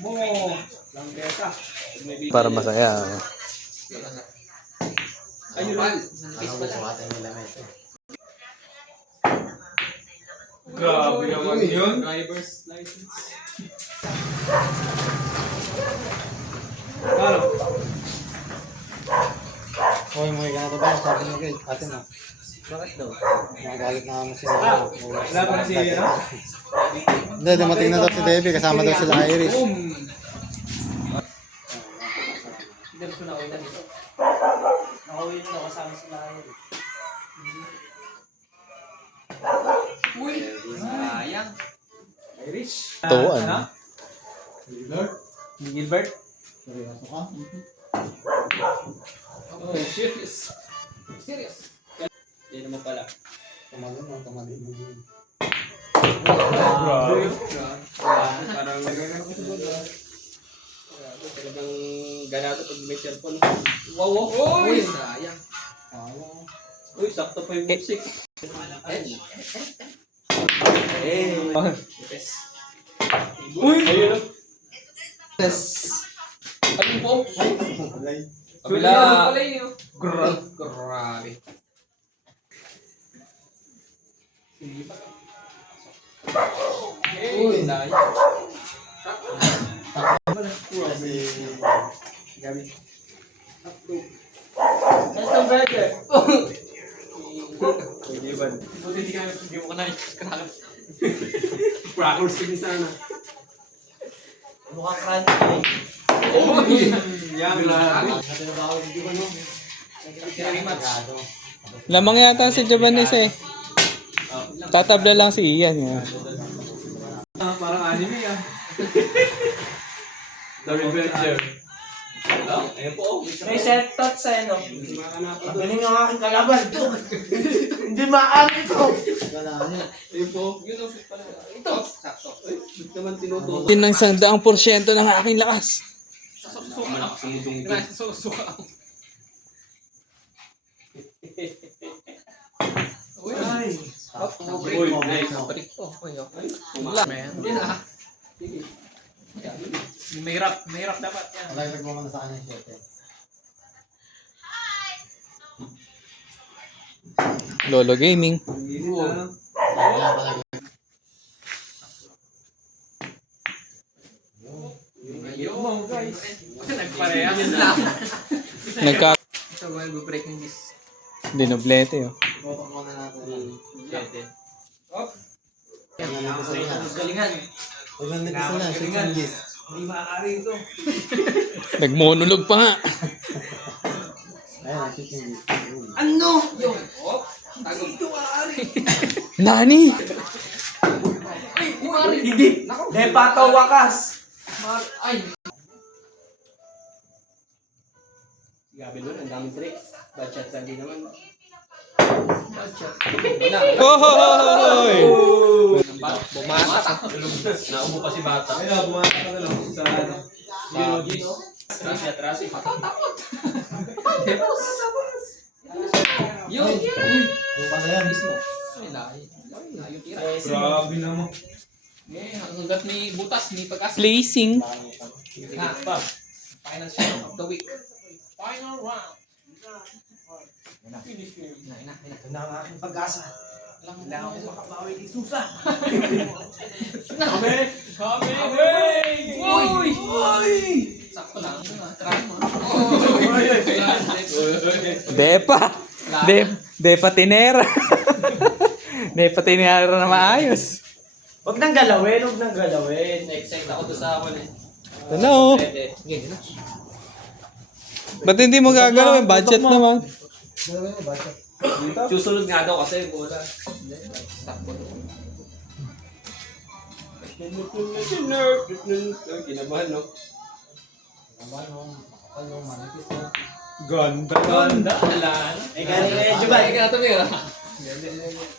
mo. Langgeta. Para masaya. Ayun lang. Grabe naman yun. Driver's license. Ano? Hoy, mo ka na ito ba? Sabi niya kay ate mo. Bakit daw? Nagalit na kami si Wala pa na si ano? Hindi, dumating na daw si Debbie. Kasama daw sila Iris. Hindi ko na uwi dito. Nakauwi na ako kasama sila Iris. Uy! Sayang. Irish. Tuwan. Ano? Gilbert? Gilbert? Seryoso ka? Oh, serious. Serious. Hindi naman pala. Tumalon mo, tumalon mo. Grabe. Parang Talagang ganado pag may cellphone. wow, wow. Uy! Sayang. Uy, sakto pa yung music. Yes. Uy! Ayun o. Yes. Ayun po. Alay. Kabila. Pala yun. Grabe. Uy! Sayang. Kasi... Gabi. Nasaan burger? Pwede ba? Buti hindi mo ka na-scrap. Crackers din sana. Mukhang crunchy. Uy! Yan, grabe. Natin na ba ako hindi ko no? Lamang yata si Javanese eh. Tatabla lang si Ian. Parang anime ah. The Revenger. Ayun po. May set thoughts eh, no? Ang Galing ng aking kalaban to. Hindi maaari to. Wala niya. Ayun po. Yun ang shoot pala. Ito. Sakto. Ay, ba't naman tinututo? Yun ang 100% ng aking lakas. Suka ako. Suka ako. Uy! Ay. Uy! Nice. Balik ko. Uy, okay. Wala. Hindi na. Mahirap dapat yan. Alay, mo na sa kanya siya. Lolo Gaming. Wala pala. Ayun, guys. Nagparehas na. Nagka... So, we'll break this. Dinoblete oh. Botok muna natin. Up. Galingan. Huwag lang nagkisa na. Chicken gis. Hindi maaari ito. Nagmonolog pa nga. Ayun, chicken gis. Ano? Yung. Op. Tago. Ito maaari. Nani? Ay, umari. Hindi. Depato wakas. Ay. Gabi nun, ang daming tricks. Budget lang din naman. Wala. Hoy! Bumata. Naubo pa si Bata. Ayun, bumata ka na lang sa ano. Zero. Trasi. Tapos. Yun. Yung pala yan. Mismo. Ay, lahi. Layo tira. Grabe naman. Eh, hanggat ni butas, ni pag-asa. Placing. Na, pa. Final shot of the week. Final round. Finish him. Ina. Ito na ang aking pag-asa. Kailangan ko makabawi kay Susa. Kami! Hey! Uy! Sakto lang. Try mo. Depa. Depa tinera. Depa tinera na maayos. Huwag nang galawin. Excited ako doon sa akin eh. Ito na oh. Sige na. Ba't hindi mo gagalawin? Budget naman. Dalawa yung bata. Susunod nga daw kasi bola. Stop ko doon. Ginabahan, no? Naman, no? Makapal, no? Manipis, no? Ganda. Alaan. Galing na yan, Jubal. Ay, kaya tumira.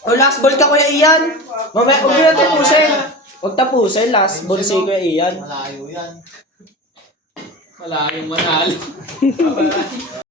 O, last ball ka, Kuya Ian. Mamaya, huwag nyo na tapusin. Huwag tapusin, last ball si Kuya Ian. Malayo yan. Wala yung manalo.